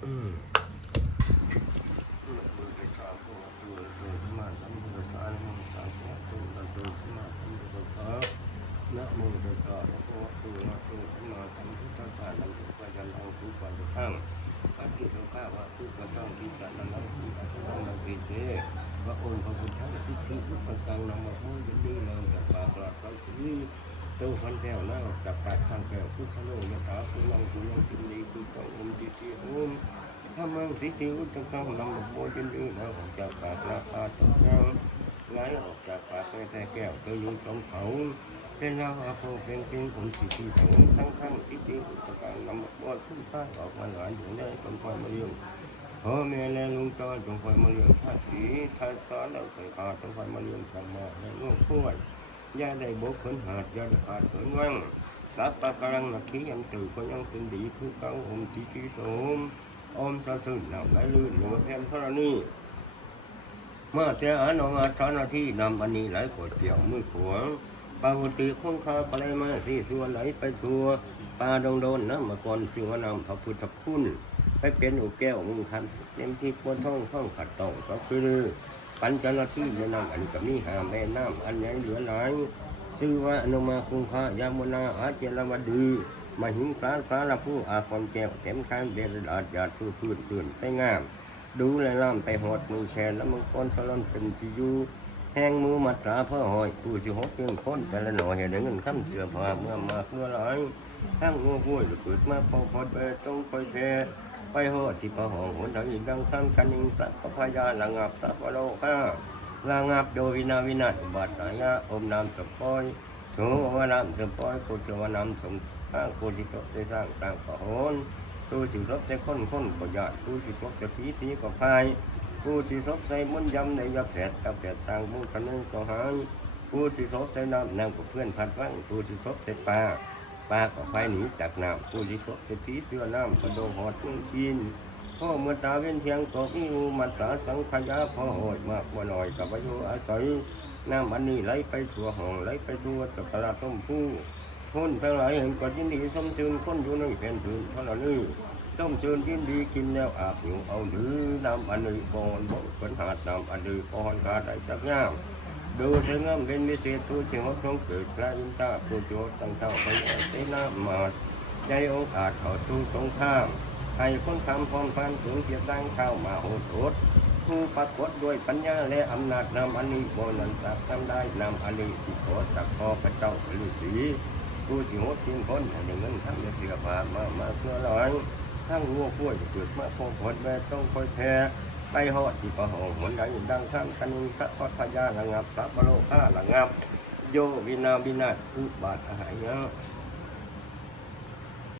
นะโมตัสสะภะคะวะโตอะระหะโตสัมมาสัมพุทธัสสะนัมโมปะยันโอปุปันตังปัจจุโลกาวะปุปันตังทิฏานังปุปันตังนังปิเตพระองค์พระพุสิทธิพุทธังนัมโมยันดีนังจักปะปะกัสี ต้าพันแก้วหน้าจากปากข้างแก้วพุทธโลยถาคุณลังคุณลังจินดีคือของอมจิตติโอมถ้ามังสิทธิอุปกังนามะโมยินดีเราจากปากหลักปาตยังไหลออกจากปากแม่แต่แก้วเธออยู่ตรงเขาเป็นเราอาโปเป็นเป็นผลสิทธิสงทั้งทั้งสิทธิอุตการนำบอดขึ้นข้าออกมาหลายอยู่ได้จงคอยมาเลี้ยงพ่อแม่และลุงตาจงคอยมาเลี้ยงท่าสีท่าสอนเราเคยขาจงคอยมาเลี้ยงสังมาและลูกพ้วย ยาได้บกขนหาดยาได้ขาดขนวังสัพพะกำลังนักขียังตื่นก็ยังเป็นดีคือเก่าอมจิตติสมอมสะสุนหนาวไหลลื่นเหนือแผ่นธรณีเมื่อเจ้าอานองอาสานาที่นำอันนี้ไหลกดเกี่ยวมือขวงปาวติคงคาปลายมาสี่ส่วนไหลไปทัวปลาดงโดนนะมาก่อนสิวนำพระพุทธคุณไปเป็นอุแก้วมุงคันเต็มที่ปวดท้องท้องขัดต้องก็คือ ปัญจนาที่นนำอันกับนี้หาแม่น้ำอันใหญ่เหลือหลายชื่อว่าอนุมาคุงคายามนาอาเจรวดีมาหิงสาสารผู้อาคอนแก้วเต็มข้างเดรดาดยาสู้พื้นพื้นใส่งาม ดูแลล่ามไปหอดมือแชนแล้วมังกรสลอนเป็นที่อยู่แห้งมือมัดสาเพื่อหอยผู้ที่หกเพียงพ้นแต่ละหน่อยเห็นเงินคำเสือผ้าเมื่อมากเมื่อหลายทั้งงัวกล้วยเกิดมาพอพอไปต้องคอยแพ้ ไปหอดที่พระหองหนทางอีกดังครั้งคันยิงสัตว์พยาละงับสัพพโลข้าละงับโดวินาวินาอุบัติสายาอมนามสปอยโสวานามสปอยโคจวานามสมข้างโคจิโตได้สร้างต่างพระหนผู้สิรบใจค้นค้นก็ยากผู้สิรบจะผีผีก็พายผู้สิรบใจมันยำในยาแผดกับแผดทางผู้คนนึงก็หายผู้สิรบใจน้ำนางกับเพื่อนพัดวังผู้สิรบใจปลา ปลาก็ไปหนีจากน้ำผู้สิรบใจผีเสื้อน้ำกระโดดหอดเมืองจีนพ่อเมื่อตาเว้นเทียงตกมีอูมัดสาสังขยาพ่อโหดมากกว่าหน่อยกับอายุอาศัยน้ำอันนี้ไหลไปทั่วห้องไหลไปทั่วสักการะต้มผู้คนทั้งหลายเห็นกอยินดีส้มชื่นคนอยู่ในแผ่นดินเท่านี้ส้มชื่นยินดีกินแล้วอาบอยู่เอาหรือน้ำอันนี้ก่อนบ่ขนหาดน้ำอันนี้ก่อนกาได้จักงาม ดูเสงามเป็นวิเศษตัวเชียงฮดต้องเกิดพระอินทราผู้โจตั้งเท่าไปเอาเสนามาดใจองค์อาจเขาสู่สงครามให้คนคำพร้อมพันถึงเพียรตั้งเข้ามาโหดโหดผู้ปรากฏด้วยปัญญาและอำนาจนำอันนี้บนันตักทำได้นำอันนี้ที่ขอจากพอพระเจ้าฤาษีผู้ที่หดทิ้งคนอย่งเงินทั้งเสือผ้ามามาเพื่อร้อยทั้งวัวกล้วยเกิดมาพงผลแม่ต้องคอยแพ้ ไตหอดที่ปะหองหนไหลดังข้างกันสัพพยาระงับสัพพโลการะงับ โยวินาวินาทุบาทหายเงา